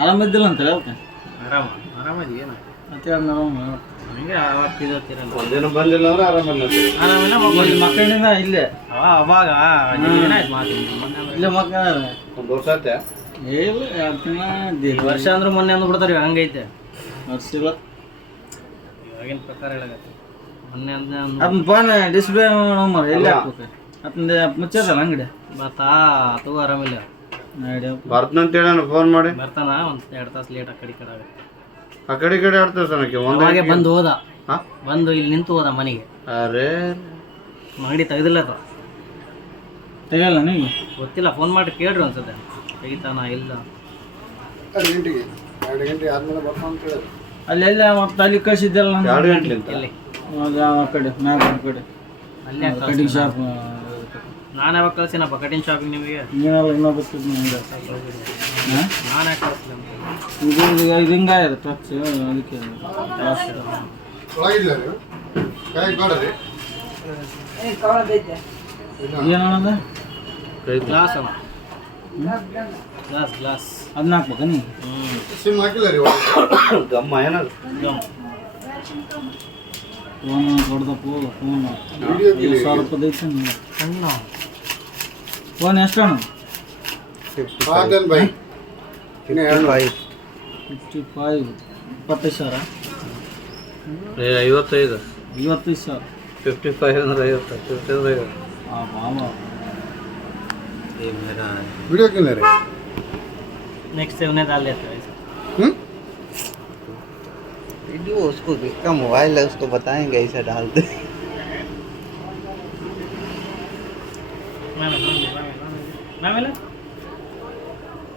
ಆರಾಮಿದ್ದಿಲ್ಲ ಅಂತಾರೆ ಅವಕ್ಕೆ ಆರಾಮದಿ ಏನು ಮತ್ತೆ ಆರಾಮ ಹಂಗೆ ಆವತ್ತಿರಲ್ಲ ಒಂದಿನ ಬಂದಿಲ್ಲ ಅಂದ್ರೆ ಆರಾಮಿಲ್ಲ. ಮಕ್ಕಳಿಂದ ಇಲ್ಲೇ ಅವಾಗ ಇಲ್ಲೇ ಮಕ್ಕಳ ಒಂದು ವರ್ಷ ಆಯ್ತಾ? ಇಲ್ಲ 2 ತಿಂಗಳ ವರ್ಷ ಅಂದ್ರೆ ಮೊನ್ನೆ ಅಂದು ಬಿಡ್ತಾರೆ ಹಂಗೈತೆ ವರ್ಷಿಲ್ಲ ಇವಾಗಿನ ಪ್ರಕಾರ ಹೇಳಕತ್ತೆ ಮೊನ್ನೆ ಅಂದ್ರೆ ಅದನ್ನ ಫೋನ್ ಡಿಸ್ಪ್ಲೇ ಮರ ಎಲ್ಲಿ ಹಾಕ್ಬೇಕು ಅದನ್ನ ಮುಚ್ಚದಲ್ಲ ಅಂಗಡಿ ಬತ್ತಾ ತಗೋ ಆರಾಮಿಲ್ಲ ಬರ್ತಂತ ಹೇಳಿ ಫೋನ್ ಮಾಡಿ ಬರ್ತಾನ ಒಂದು 2 ತಾಸು ಲೇಟ್ ಆ ಕಡೆ ಆಗುತ್ತೆ ಆ ಕಡೆ ಈ ಕಡೆ ಆಡ್ತೇವೆ ಸನಕ್ಕೆ ಅವಾಗೆ ಬಂದು ಹೋದ ಹಾ? ಬಂದು ಇಲ್ಲಿ ನಿಂತು ಹೋದ ಮನೆಗೆ ಅರೇ ಅಂಗಡಿ ತೆಗ್ದಿಲ್ಲ ಅದು ತೆಗಿಯಲ್ಲ ನೀವು ಗೊತ್ತಿಲ್ಲ ಫೋನ್ ಮಾಡಿ ಕೇಳ್ರಿ ಒಂದ್ಸತಿ ತೆಗಿತಾನ ಇಲ್ಲ 2 ಗಂಟೆ ಆದ್ಮೇಲೆ ಬರ್ತಾವ ಅಂತ ಹೇಳಿದ್ರು. ಅಲ್ಲಿ ಎಲ್ಲ ಮತ್ತೆ ಅಲ್ಲಿ ಕಳಿಸಿದ್ದಲ್ಲ 2 ಗಂಟೆಲಿಂತ ಎಲ್ಲಿ ಯಾವ ಕಡೆ ಮ್ಯಾಗ ಕಡೆ ಅಲ್ಲೇ ಕಟಿಂಗ್ ಶಾಪ್ ನಾನು ಯಾವಾಗ ಕಳ್ಸಿನಪ್ಪ ಕಟಿಂಗ್ ಶಾಪಿಂಗ್ ನಿಮಗೆ ನೀನೆಲ್ಲ ಇನ್ನೊಬ್ಬ ನಂಗೆ ನಾನು ಯಾಕೆ ಕಳಿಸ್ಲಿ ಇದು ಹಿಂಗಾಗಿದೆ ಟಚ್ ಅದಕ್ಕೆ ಏನದ ಗ್ಲಾಸ್ ಅವ ಗ್ಲಾಸ್ ಅದನ್ನ ಹಾಕ್ಬೇಕಾ ನೀ ಸಿಮ್ ಹಾಕಿಲ್ಲ ರೀ ಗಮ್ಮ ಏನದು ಫೋನ್ ಹೊಡೆದಪ್ಪ ಫೋನ್ 1000 ರೂಪಾಯಿ ಐತೆ ಸಣ್ಣ ಫೋನ್ ಎಷ್ಟು ಅಣ್ಣ 55 55 25,000 55 55,000 55 ಅಂದ್ರೆ 50 ಬಾಬಾ वीडियो क्यों ले रहे? नेक्स्ट से उन्हें डाल लेते हैं वीडियो उसको किसका मोबाइल है उसको बताएंगे ऐसा डालते मैं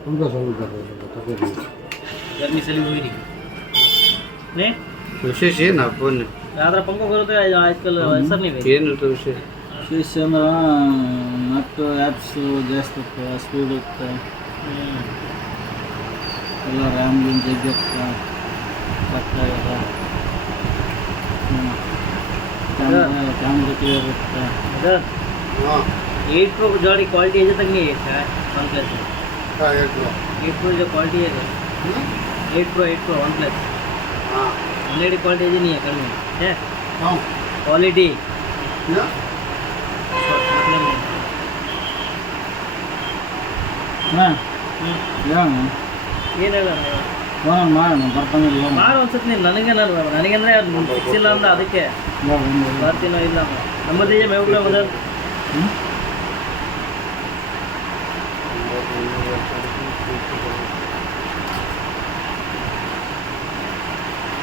उनका सब कर रहे हैं गर्मी चली हुई रही नहीं ವಿಶೇಷ ಏನು ಫೋನ್ ಯಾವ್ದಾರ ಪಂಕ ಬರುತ್ತೆ ಆಜ್ಕಲ್ ಹೆಸರು ನೀವೇ ಏನಿರ್ತದೆ ವಿಷಯ ವಿಶೇಷ ಅಂದ್ರೆ ಮತ್ತು ಆ್ಯಪ್ಸು ಜಾಸ್ತಿ ಇರ್ತವೆ ಸ್ಪೀಡ್ ಇರುತ್ತೆ ಎಲ್ಲ ರ್ಯಾಮ್ ಗಿನ್ ಜಗ್ಗಿರುತ್ತೆ ಕಟ್ಟಾಗಿದೆ ಕ್ಯಾಮ್ರಾ ಕ್ಲಿಯರ್ ಇರುತ್ತೆ अगर ಹಾಂ 8 प्रो गाड़ी क्वालिटी है तक नहीं है वन प्लस ಹಾಂ ಹೇಳ್ತೀವಿ 8 प्रो जो क्वालिटी है 8 प्रो वन प्लस ಹಾಂ ऑलरेडी क्वालिटी नहीं है कल में है ಹಾಂ क्वालिटी ಹಾಂ ಹೇಳೋಣ ಏನಿಲ್ಲ ಫೋನ್ ಮಾಡೋಣ ಬರ್ತಾನಿಲ್ಲ ಮಾರು ಅನ್ಸುತ್ತೆ ನೀನು ನನಗಂದ್ರೆ ಅದು ಸಿಕ್ಸಿಲ್ಲ ಅಂದ್ರೆ ಅದಕ್ಕೆ ಬರ್ತೀನೋ ಇಲ್ಲ ನಮ್ಮದೇ ಮೇವುಗಳ ಮೊದಲು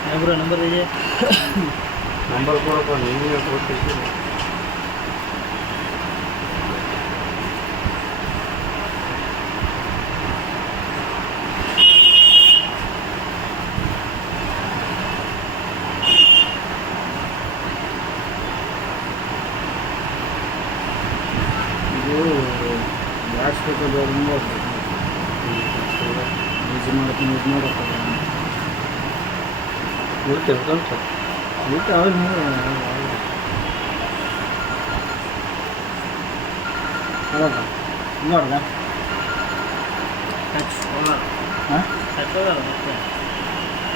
मेवुरा नंबर दीजिए ನಂಬರ್ ಕೊಡಪ್ಪ ನೀವೇ ಕೊಟ್ಟಿದ್ದೀರಿ ಬ್ಯಾಟ್ಸ್ ಬೇಕು ಯೂಸ್ ಮಾಡ್ತೀನಿ ಯೂಸ್ ಮಾಡಕ್ಕೆ ಉಳಿತಿರ್ತಂತ ಊಟ ಅವ್ರು ನೋಡ್ದ ನೋಡ್ದ टच होगा ಹಾಂ टच होगा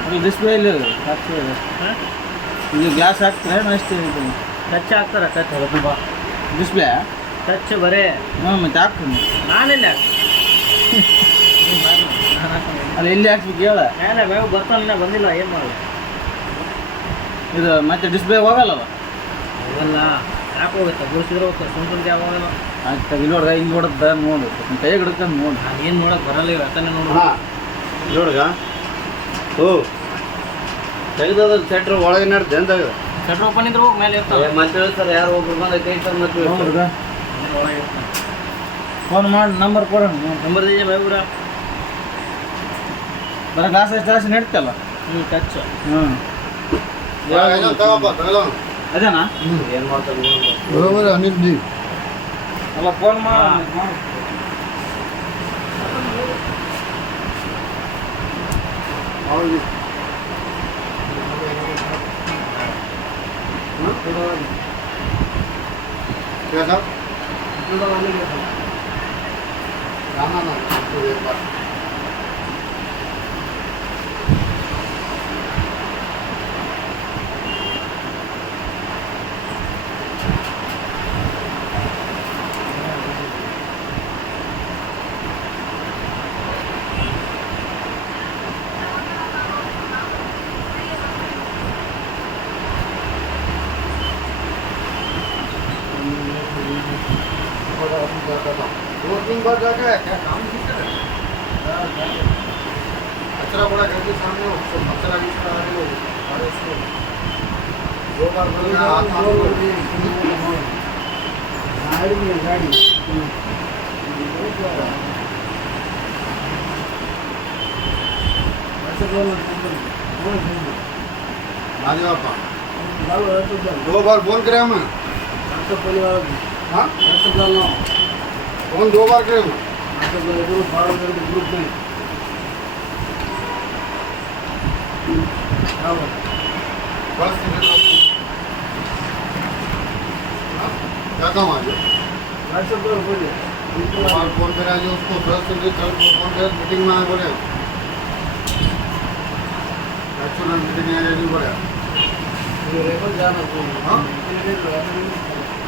ಅದು ಡಿಸ್ಪ್ಲೇ ಇಲ್ಲ ಹಾಕ್ತೀವಿ हां ಇದು ಗ್ಲಾಸ್ ಹಾಕ್ತಾರೆ ಅಷ್ಟೇ टच ಆಗ್ತಾರ ಟಚ್ ಡಿಸ್ಪ್ಲೇ ಟಚ್ ಬರೇ ಹ್ಞೂ ಮತ್ತೆ ಹಾಕ್ತೀನಿ ನಾನೆಲ್ಲ ಅಲ್ಲಿ ಎಲ್ಲಿ ಹಾಕ್ಬೇಕು ಹೇಳ ಏನ ಮೇವು ಬರ್ತಾನಿಲ್ಲ ಬಂದಿಲ್ಲ ಏನು ಮಾಡಲ್ಲ ಇದು ಮತ್ತೆ ಡಿಸ್ಪ್ಲೇ ಹೋಗಲ್ಲವ ಹೋಗಲ್ಲ ಯಾಕೆ ಹೋಗುತ್ತೆ ಗುಡಿಸಿದ್ರೆ ಹೋಗ್ತಾರೆ ಸುಮ್ಮನೆ ಯಾವಾಗಲ್ಲ ಆಯ್ತು ಇಲ್ಲಿ ನೋಡ್ದ ಇಲ್ಲಿ ನೋಡದ ನೋಡು ಕೈ ಹಿಡ್ಕೊಂಡು ನೋಡಿ ನಾನು ಏನು ನೋಡಕ್ಕೆ ಬರಲ್ಲ ಇವು ಯಾಕಂದ್ರೆ ನೋಡು ಹಾಂ ನೋಡ್ಗ ಓ ತೆಗ್ದದ ಸೆಟ್ರ್ ಒಳಗೆ ನಡ್ದೆ ಅಂತ ತೆಗ್ದ ಶಟ್ರ್ ಓಪನ್ ಇದ್ರೆ ಹೋಗಿ ಮೇಲೆ ಇರ್ತಾವೆ ಮತ್ತೆ ಹೇಳ್ತಾರೆ ಯಾರು ಒಬ್ರು ಬಂದ ಕೈ ಸರ್ ಮತ್ತೆ ನೋಡ್ದ ಒಳಗೆ ಇರ್ತಾನೆ ಫೋನ್ ಮಾಡಿ ನಂಬರ್ ಕೊಡೋಣ ನಂಬರ್ ದೀಜೆ ಮೇವುರ ಬರ ಗ್ಲಾಸ್ ಎಷ್ಟು ಜಾಸ್ತಿ ನಡೀತಲ್ಲ ಟಚ್ ಹ್ಞೂ ಅದೇನಾ ಏನು ಮಾಡ್ತಾರೆ बरोबर अनिल जी ಅಲ್ಲ ಫೋನ್ ಮಾಡಿ क्या साहब? ना ना ना बार जाके आया क्या काम नहीं कर रहे कचरा बड़ा घर के सामने हो सब कचरा गिरा रहे हो और उसको 2 बार बोल रहा हाथ गाड़ी राजा 2 बार बोल करे मैं हाँ कौन 2 बार करे मैं ग्रुप में बस क्या काम आज फोन करे आज उसको बस कल फोन करे मीटिंग में आए बोले मीटिंग में आए बोले हाँ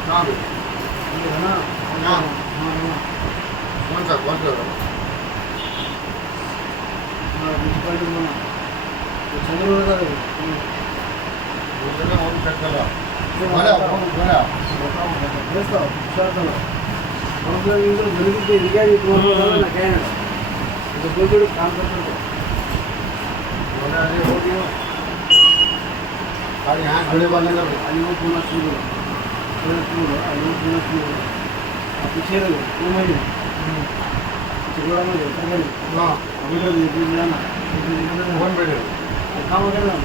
कहाँ पे कौन सा यहाँ खड़े वाले का पीछे हाँ कौन बैठे काम वगैरह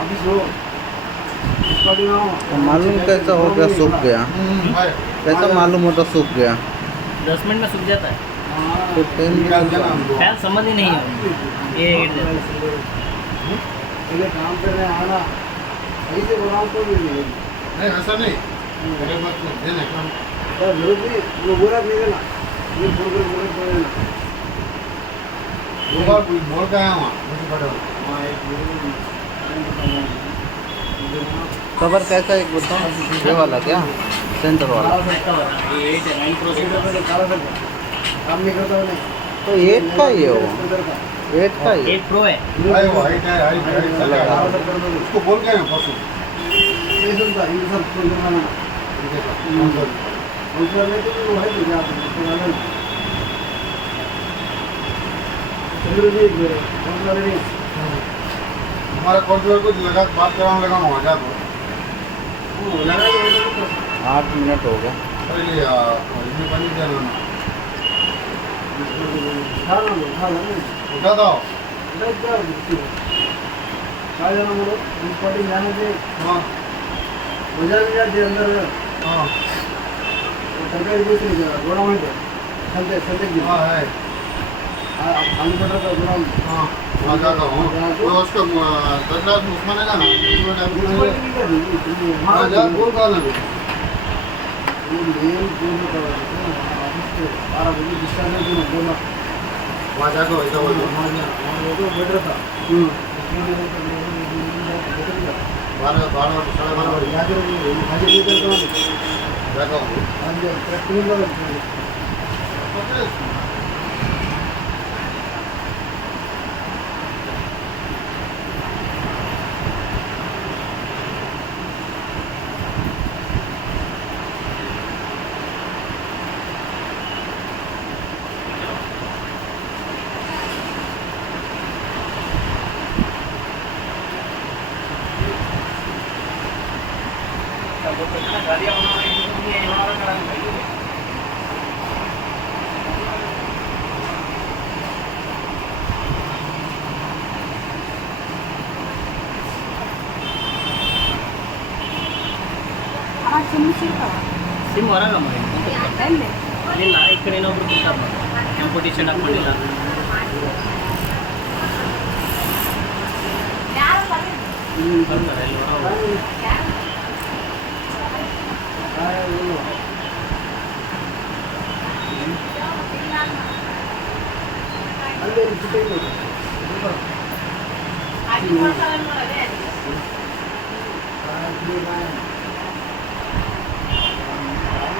ऑफिस हो मालूम कैसा हो गया सूख गया कैसा मालूम होता सूख गया 10 मिनट में सूख जाता है तो 10 मिनट ख्याल समझ ही नहीं है ये काम कर रहे हैं आना ऐसे बनाओ तो भी नहीं नहीं ऐसा नहीं मेरे बात में देने जरूरत नहीं वो बोला नहीं देना ये बोल देना 2 बार बोल के आया वहाँ मुझे पता कवर कैसा एक बताओ ये वाला क्या सेंटर वाला काम नहीं करता नहीं तो 8 का ही है वो 8 का ही है 8 प्रो है भाई वो हाइट है उसको बोल के आया परसों ये सुनता ये सब कोई करना दूसरा नहीं तो वो है क्या चलो जी दूसरा नहीं हमारा कंट्रोलर को लगा बात कराने लगा वहाँ जा तो लगा 8 मिनट हो गया अरे इसमें पानी क्या नाम खा लो उठा दो काय जाना बोलो मुंसिपालिटी जाने से हाँ बाजार में जाते अंदर हाँ सरकारी दूसरी जगह गवर्नमेंट संते की हाँ है आलू मटर का गोदाम हाँ वहाँ जाता हूँ वो उसका 10 लाख उसमें है ना हाँ जा बोल कहा ना वहाँ जाकर वैसा बोल बेटर था 12 साढ़े 12 बजे जाता हूँ ಸಿಮ್ ಹೊರಗ ಇಲ್ಲ ಈ ಕಡೆ ಇನ್ನೊಬ್ರು ಕೂತಾರ ಕೆಂಪು ಟಿ ಶರ್ಟ್ ಹಾಕೊಂಡಿಲ್ಲ ಬರ್ತಾರೆ ಇಲ್ಲಿ ಅಲ್ಲಿ